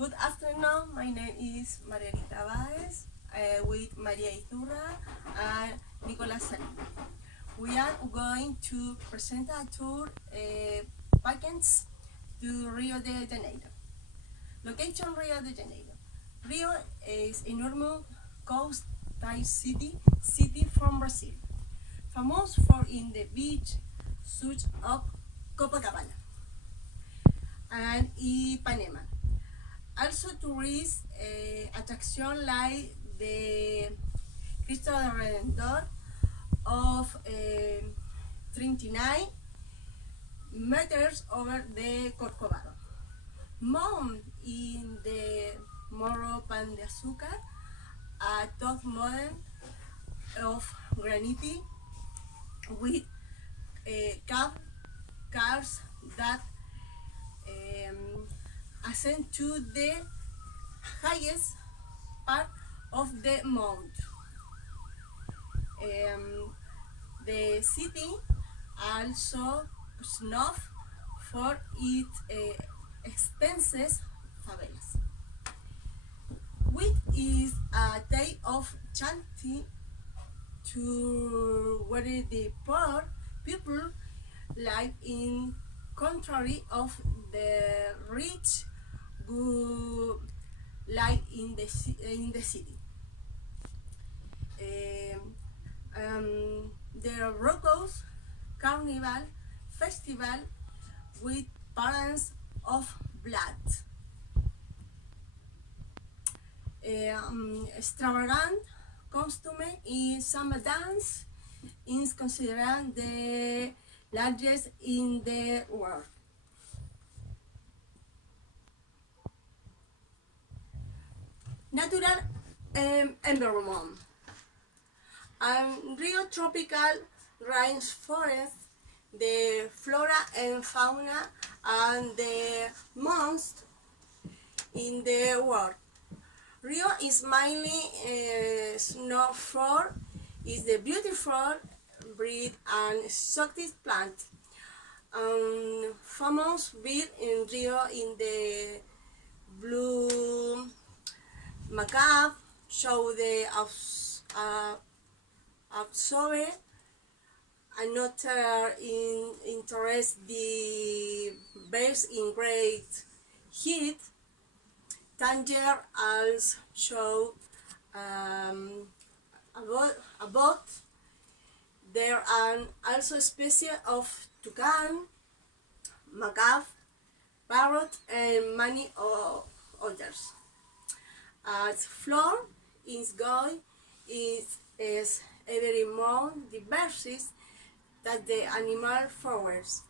Good afternoon, my name is Margarita Baez with Maria Iturra and Nicolas Salin. We are going to present a tour package to Rio de Janeiro. Location Rio de Janeiro. Rio is enormous coastal city from Brazil, famous for in the beach such of Copacabana and Ipanema. Also tourist attraction like the Cristo Redentor of 39 meters over the Corcovado. Mount in the Morro Pan de Azúcar, a top model of granite with cars that ascend to the highest part of the mount. The city also is known for its extensive favelas, which is a type of chanting to where the poor people live in contrary of the rich who live in the city. The Rocos Carnival Festival with parents of blood. Extravagant costume in samba dance is considered the largest in the world. Natural environment. Rio tropical rainforest, the flora and fauna, and the most in the world. Rio is mainly known for is the beautiful breed and exotic plant. Famous bird in Rio in the blue macaque show the absorb another in interest the birds in great heat. Tanger also show about there are also species of toucan, macaque, parrot, and many others. As floor is going is every more diverse that the animal flowers,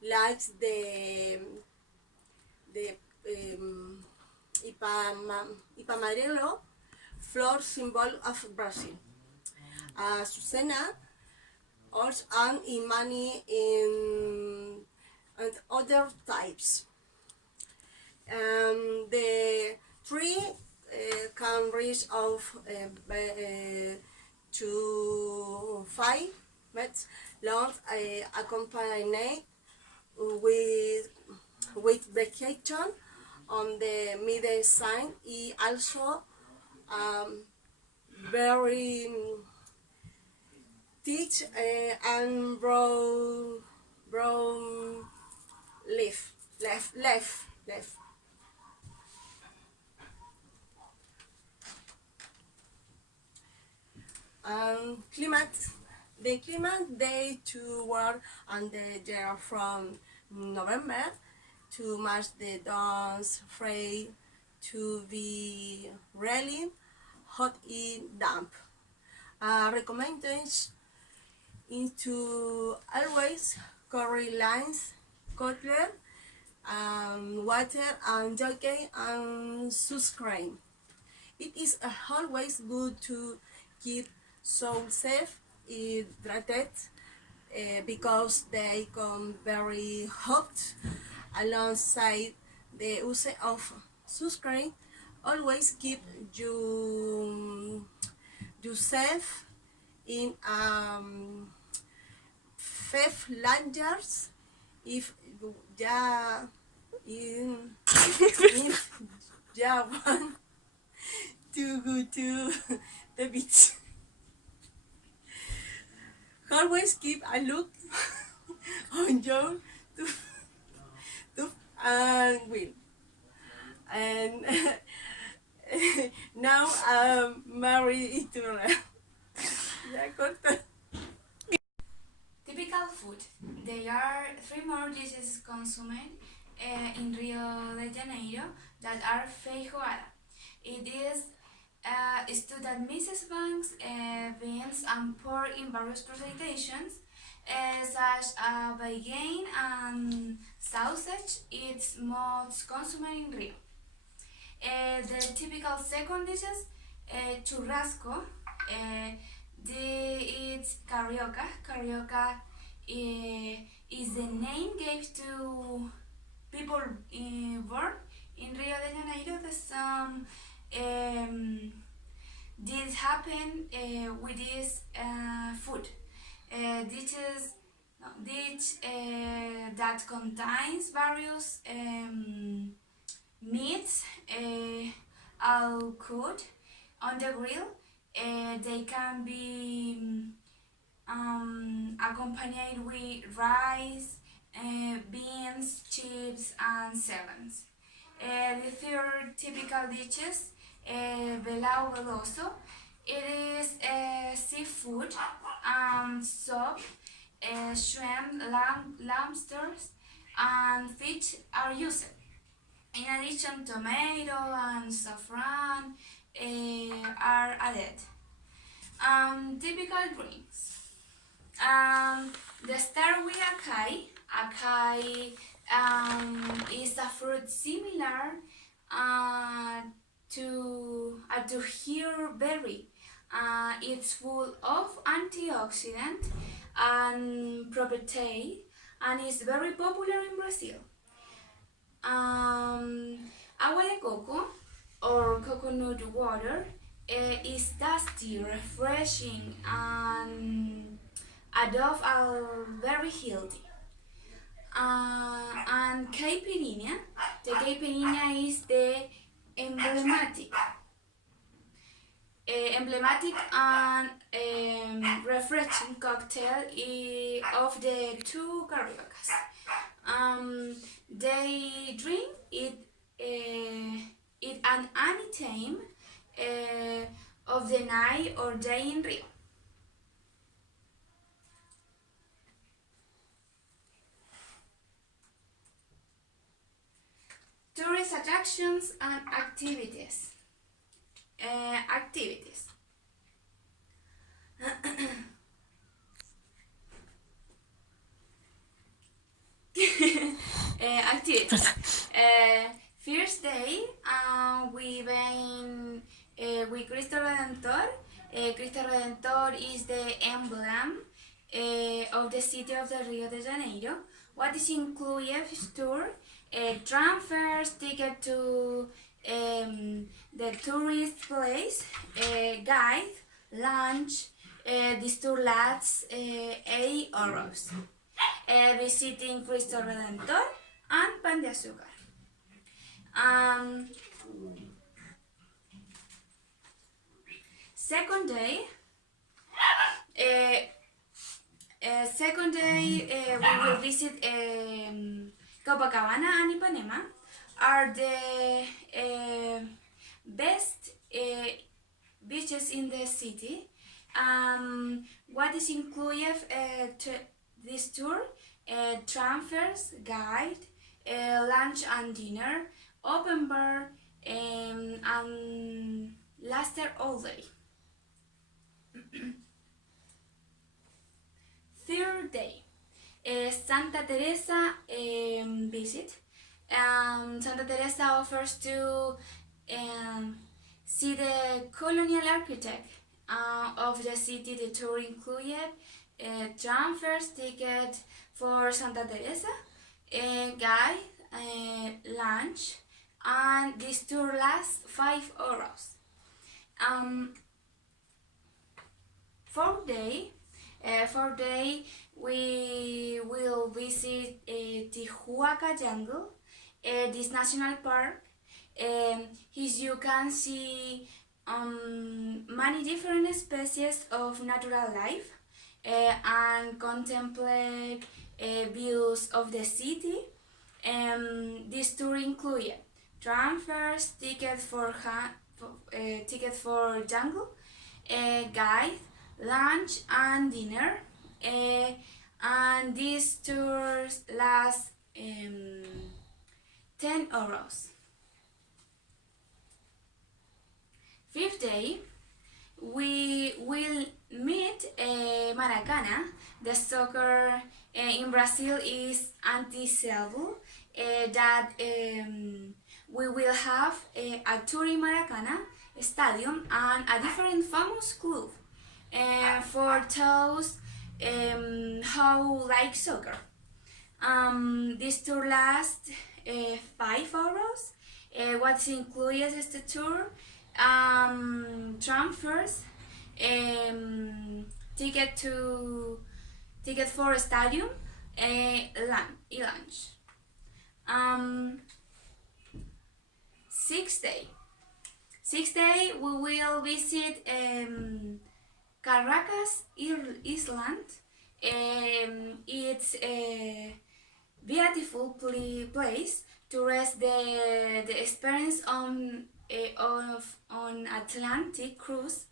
like the Ipamarelo, flower symbol of Brazil. Azucena, also and in many and other types. The tree can reach of to 5 meters long, accompanied with vegetation on the middle side. It also very thick and brown leaf. Climate. The climate day to war and the year from November to March the dawns free to be really hot and damp. Recommended is to always carry lines, cutler, water and jacket and sunscreen. It is always good to keep so safe hydrated because they come very hot. Alongside the use of sunscreen, always keep yourself in 5 layers if ya yeah, one to go to the beach. Always keep a look on your tooth and will. And now I'm married to yeah, corta. Typical food. There are three more dishes consumed in Rio de Janeiro that are feijoada. It is stew that mixes banks, beans, and pork in various presentations, such as bacon and sausage. It's most consumed in Rio. The typical second dishes, churrasco. It's carioca. Carioca is the name gave to people born in Rio de Janeiro. This happen with this food. Dishes dish that contains various meats all cooked on the grill. They can be accompanied with rice, beans, chips, and sevens. The third typical dishes, velao veloso. It is seafood, soup, shrimp, lobsters, and fish are used. In addition, tomato and saffron are added. Typical drinks. Let's start with acai. Acai is a fruit similar to here berry. It's full of antioxidant and property and is very popular in Brazil. Agua de coco or coconut water is tasty, refreshing, and adult are very healthy. And caipirinha, the caipirinha is the emblematic, and refreshing cocktail of the two cariocas. They drink it at any time of the night or day in Rio. Tourist attractions and activities. Activities. Activities. First day, we went with Cristo Redentor. Cristo Redentor is the emblem of the city of the Rio de Janeiro. What is included is tour, transfers, ticket to the tourist place, guide, lunch. This tour lasts 8 hours. Visiting Cristo Redentor and Pan de Azúcar. Second day, we will visit Copacabana and Ipanema are the best beaches in the city. What is included to this tour? Transfers, guide, lunch and dinner, open bar, and lasted all day. Third day, Santa Teresa visit. Santa Teresa offers to see the colonial architect of the city. The tour included transfers, ticket for Santa Teresa, guide, lunch, and this tour lasts 5 hours. Fourth day, we will visit Tijuana Jungle, this national park. Here which you can see many different species of natural life and contemplate views of the city. This tour included transfers, tickets for jungle, guide, lunch and dinner. And these tours last 10 hours. Fifth day, we will meet Maracana. The soccer in Brazil is anti-civil. That we will have a tour in Maracana stadium and a different famous club for those how like soccer. This tour lasts 5 hours. What's included is the tour, transfers, ticket for a stadium, lunch. Sixth day. Sixth day we will visit Caracas Island. It's a beautiful place to rest the experience on Atlantic cruise.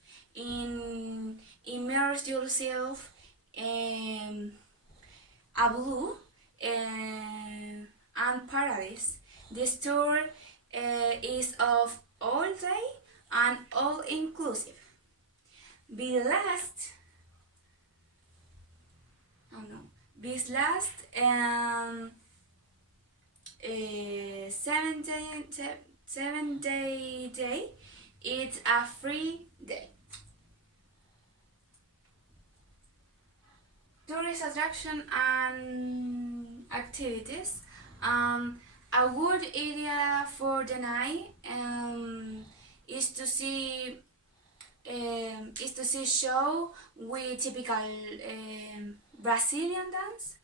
Immerse yourself in a blue and paradise. This tour is of all day and all inclusive. This last 7 day day, it's a free day. Tourist attraction and activities. A good area for the night is to see show with typical Brazilian dance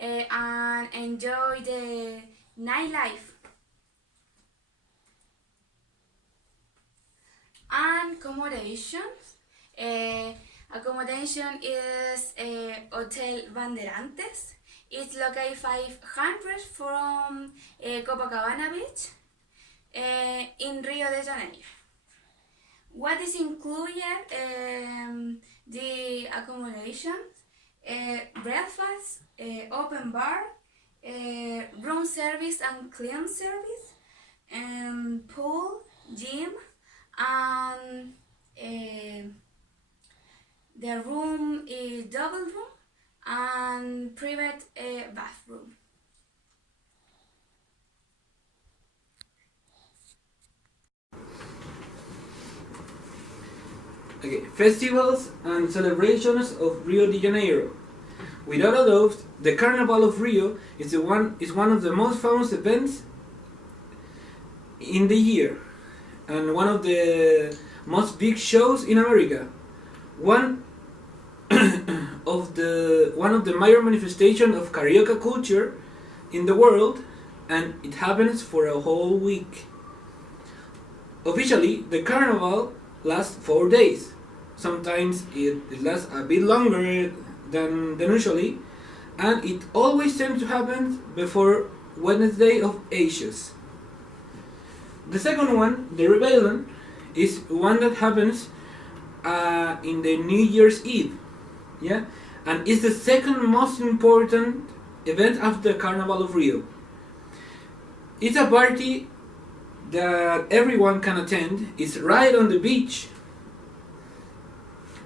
and enjoy the nightlife. And accommodations. Accommodation is Hotel Bandeirantes. It's located 500 from Copacabana Beach in Rio de Janeiro. What is included? The accommodations, breakfast, open bar, room service and clean service, pool, gym, and the room is double room and private bathroom. Okay, festivals and celebrations of Rio de Janeiro. Without a doubt, the Carnival of Rio is one of the most famous events in the year and one of the most big shows in America. One of the major manifestations of carioca culture in the world, and it happens for a whole week. Officially, the carnival lasts 4 days. Sometimes it lasts a bit longer than usually, and it always tends to happen before Wednesday of Ashes. The second one, the rebellion, is one that happens in the New Year's Eve, yeah, and it's the second most important event after the Carnival of Rio. It's a party that everyone can attend. It's right on the beach,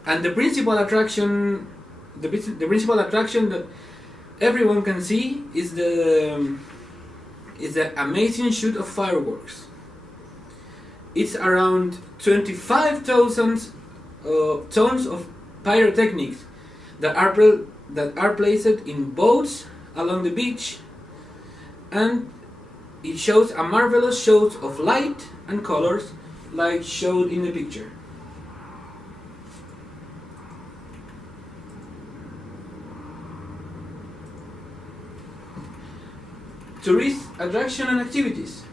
and the principal attraction that everyone can see is the amazing shoot of fireworks. It's around 25,000 tons of pyrotechnics that are placed in boats along the beach, and it shows a marvelous show of light and colors like showed in the picture. Tourist attraction and activities.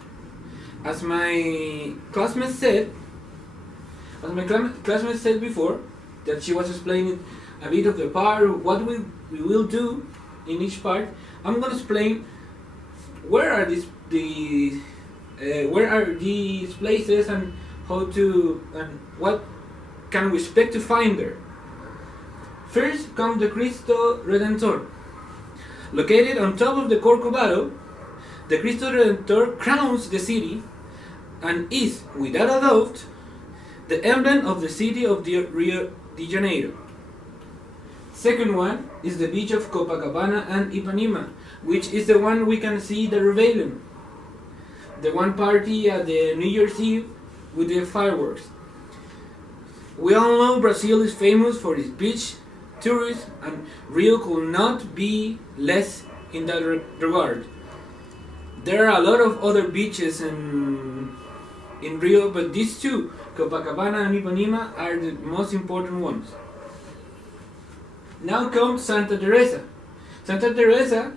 As my classmate said, before, that she was explaining a bit of the part, what we will do in each part, I'm gonna explain where are these places and how to and what can we expect to find there. First comes the Cristo Redentor. Located on top of the Corcovado, the Cristo Redentor crowns the city and is, without a doubt, the emblem of the city of Rio de Janeiro. Second one is the beach of Copacabana and Ipanema, which is the one we can see the rebellion. The one party at the New Year's Eve with the fireworks. We all know Brazil is famous for its beach, tourism, and Rio could not be less in that regard. There are a lot of other beaches in Rio, but these two, Copacabana and Ipanema, are the most important ones. Now comes Santa Teresa. Santa Teresa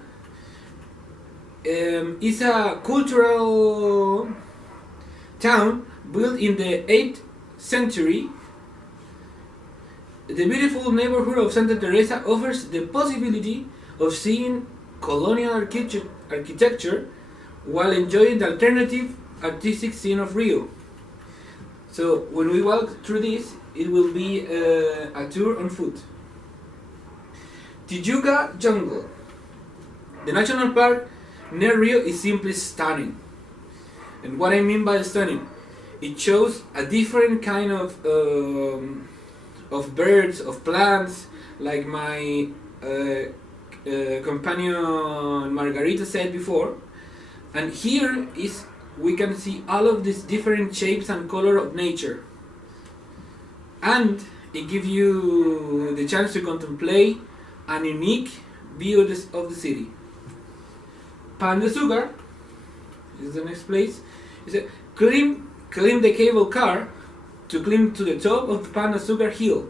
is a cultural town built in the 8th century. The beautiful neighborhood of Santa Teresa offers the possibility of seeing colonial architecture while enjoying the alternative artistic scene of Rio. So when we walk through this, it will be a tour on foot. Tijuca Jungle. The national park near Rio is simply stunning. And what I mean by stunning, it shows a different kind of birds, of plants, like my companion Margarita said before. And here we can see all of these different shapes and color of nature. And it gives you the chance to contemplate an unique view of the city. Pan de Sugar is the next place. It's a climb the cable car to climb to the top of the Pan de Sugar hill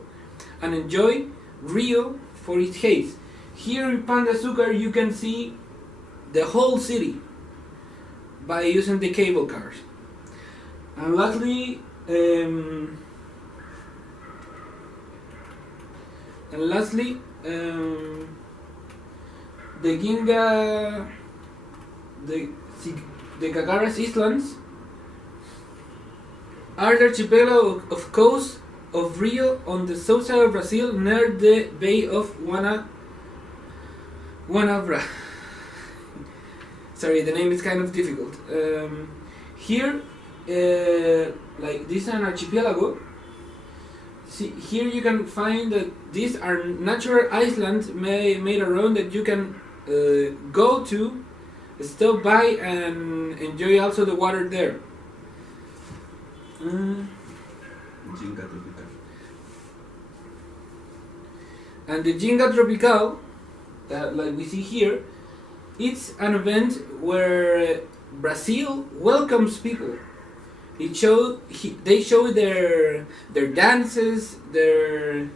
and enjoy Rio for its haze. Here in Pan de Sugar you can see the whole city by using the cable cars. And lastly, the Ginga, the Gagaras Islands are the archipelago of coast of Rio on the south side of Brazil near the Bay of Guanabara. Sorry, the name is kind of difficult. Here, like this is an archipelago. See, here you can find that these are natural islands made around that you can go to, stop by and enjoy also the water there. And the Ginga Tropical, like we see here, it's an event where Brazil welcomes people. They show their dances, their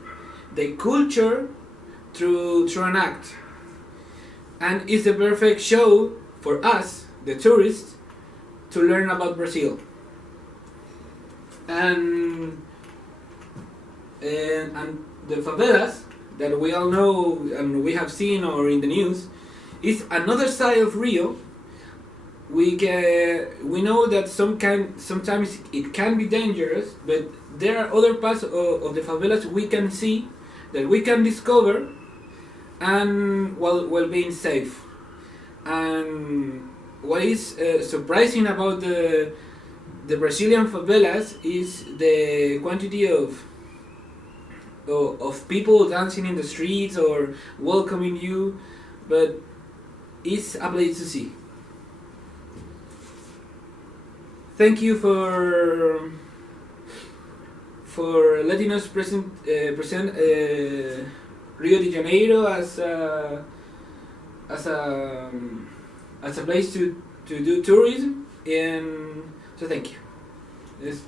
culture through an act, and it's the perfect show for us, the tourists, to learn about Brazil. And the favelas that we all know and we have seen or in the news is another side of Rio. We know that sometimes it can be dangerous, but there are other parts of the favelas we can see, that we can discover, and while being safe. And what is surprising about the Brazilian favelas is the quantity of people dancing in the streets or welcoming you, but it's a place to see. Thank you for letting us present Rio de Janeiro as a place to do tourism, and so thank you. Yes.